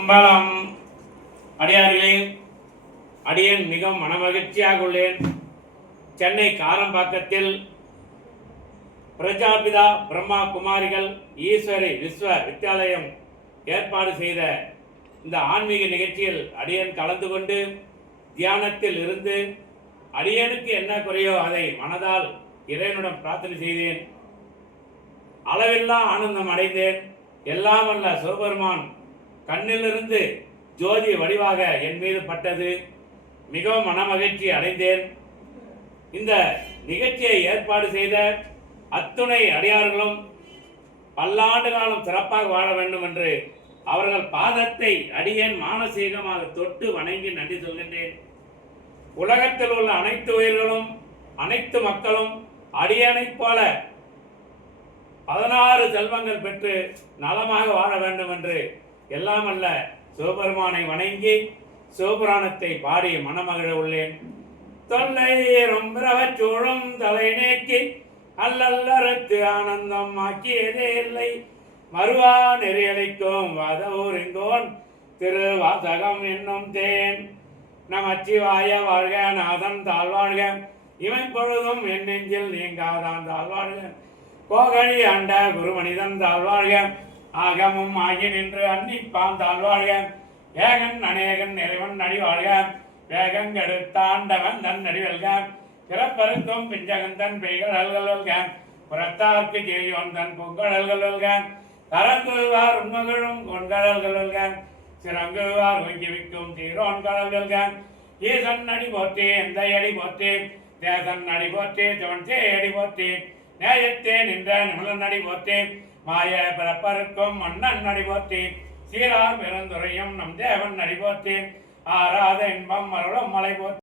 அம்பலம் அடியார்களே, அடியேன் மிகவும் மனமகிழ்ச்சியாக உள்ளேன். சென்னை காரம்பாக்கத்தில் பிரஜாபிதா பிரம்மா குமாரிகள் ஈஸ்வரி விஸ்வ வித்யாலயம் ஏற்பாடு செய்த இந்த ஆன்மீக நிகழ்ச்சியில் அடியேன் கலந்து கொண்டு தியானத்தில் இருந்து அடியேனுக்கு என்ன குறையோ அதை மனதால் இறைவனிடம் பிரார்த்தனை செய்தேன். அளவில்லா ஆனந்தம் அடைந்தேன். எல்லாம் வல்ல சிவபெருமான் கண்ணிலிருந்து ஜோதி வடிவாக என் மீது பட்டது. மிகவும் மனமகிழ்ச்சி அடைந்தேன். இந்த நிகழ்ச்சியை ஏற்பாடு செய்த அத்துணை அடியார்களும் பல்லாண்டு காலம் சிறப்பாக வாழ வேண்டும் என்று அவர்கள் பாதத்தை அடியேன் மானசீகமாக தொட்டு வணங்கி நன்றி சொல்கின்றேன். உலகத்தில் உள்ள அனைத்து உயிர்களும் அனைத்து மக்களும் அடியேனைப் போல 16 செல்வங்கள் பெற்று நலமாக வாழ வேண்டும் என்று எல்லாம் அல்ல சிவபெருமானை வணங்கி சிவபுராணத்தை பாடி மனமகிழ உள்ளேன். தொல்லை ரொம்பரவச் சூழும் தலை நீக்கி அல்லல்லறுத்து ஆனந்தம் ஆக்கியதே இல்லை. மறுவா நெறியளிக்கும் வாதவூரிங்கோன் திருவாசகம் என்னும் தேன். நமச்சிவாய வாழ்க, நாதன் தாழ்வாழ்க, இமைப்பொழுதும் என் நெஞ்சில் நீங்காதான் தாழ்வாழ்க. கோகழி ஆண்ட குருமனிதன் தாழ்வாழ்க, ஆகமும் ஆகி நின்று அன்னிப்பான் தாழ்வாழ்க. ஏகன் அநேகன் இறைவன் நடிவாழ்க, வேகங்கெடுத்தாண்டவன் தன் நடிவல்க. பிறப்பருக்கும் பிஞ்சகந்தன் பெய்கடல்கள்க, புறத்தார்க்கு ஜெயோன் தன் பொங்கடல்கள்க. கரங்குவார் உண்மகளும் கொண்கடல்கள்க, சிறங்குவார் ஒங்கிவிக்கும் சீரோன் கடல்கள்க. ஈசன் அடி போற்றி எந்த அடி போற்றி, தேசன் அடி போற்றி தோன்சே அடி போற்றி, நேயத்தே நின்ற நிமலன் அடி போற்றி, மாய பிறப்பருக்கும் மன்னன் அடி போற்றி, சீரார் பெருந்துரையும் நம் தேவன் அடி போற்றி, ஆராத இன்பம் மருளும் மலை போற்றி.